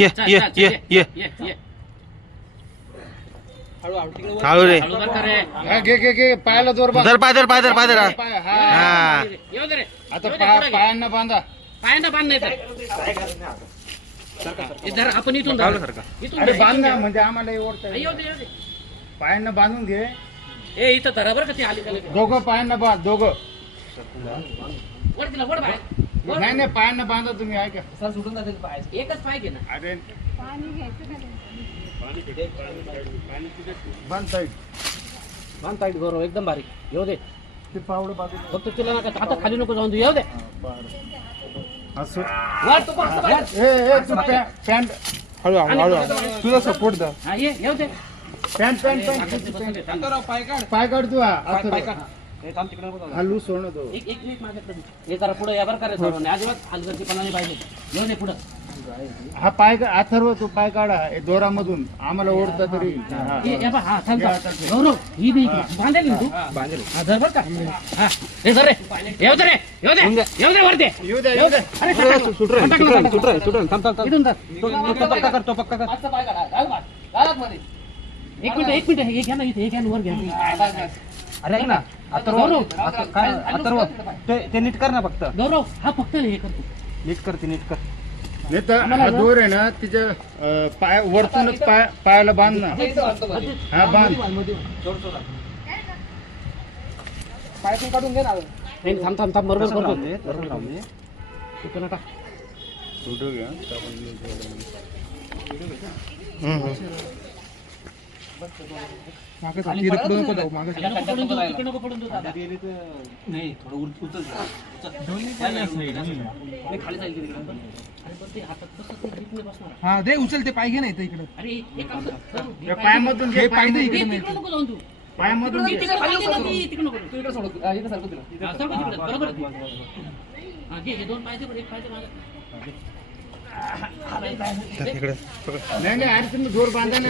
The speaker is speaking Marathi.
ये ये ये ये हळू रे घे घे घे पायाला जोर बांध. धर पाय धर पाय धर पाय धर हा. हा येऊ दे रे. आता पायांना बांधा. पायांना बांध नाही तर इधर आपण इथून धर. इथून अरे धर, बांध इथून ना धर. म्हणजे आम्हाला ओढता येईल. येऊ दे येऊ दे. पायांना बांधून घे. ए इथं धरा बरं का ती आली त्याला. दोघं पायांना बांध दोघं. वर तिला वर बाहेर. वर. नाही नाही पायांना बांधा तुम्ही ऐका. सर सुटून जाते पाय. एकच पाय घे ना. अरे बांध साईड. बांध टाईट गौरव एकदम बारीक. येऊ दे. ते पावडं बाजूला. फक्त तुला नका आता खाली नको जाऊन तू येऊ दे. असं वर तू बस वर. ए तू पॅन्ट हळू हळू तुझा सपोर्ट दा. हा ये येऊ दे. पॅन्ट पॅन्ट पाय काढ तू हा. पाय असं काढ. हे थांब तिकडे नको जाऊ. हा लूज सोडणं तो. एक एक मिनिट माझ्याकडे दे. हे जरा पुढे या बरं का रे सर्वांनी. अजिबात हलगर्जीपणा नाही पाहिजे. येऊ दे पुढं. हा पाय अथर्व तू पाय काढा हे दोरामधून आम्हाला ओढता तरी. हा. ये बा हा थांब गौरव ही बी बांधेल ना तू बांधेल. हा धर बरं का. हा हे धर रे. येऊ दे रे. येऊ दे. येऊ दे वरती. येऊ दे येऊ दे. अरे सुट रे थांब थांब इथून धर. तो पक्का कर तो पक्का कर. आजचा पाय काढा. घाल मध्ये. एक मिनिट हे घ्या ना इथे. हे घ्या ना वर घ्या. अरे ऐक ना गौरव अथर्व ते नीट कर ना फक्त. गौरव हा फक्त हे करतो. नीट कर ते नीट कर. नाही तर हा दोर आहे ना तिच्या पाय वरतूनच पायाला बांध ना. हा बांध. पायातून काढून घे ना. नाही थांब थांब थांब बरोबर करतो. बरोबर लावून दे. इथं नका. फोटो घ्या. खाली नको पडून देऊ दादा. नाही थोडं उचल खाली जाईल तिकडे. अरे पण ते हातात कसं ते grip नाही बसणार. हा दे उचल ते पाय घे नाही इकडे. अरे एक काम कर. या पायामधून घे. पाय दे तिकडे नको जाऊन तू. पायामधून घे. तिकडे खाली नको. तिकडे नको. तू इकडे सोडतो. इकडे सरकतो तिला. सरकतो तिकडे. बरोबर. हा घे हे दोन पाय दे. एक पाय दे माझा. नाही नाही अरे तुम्ही जोर बांधा ना.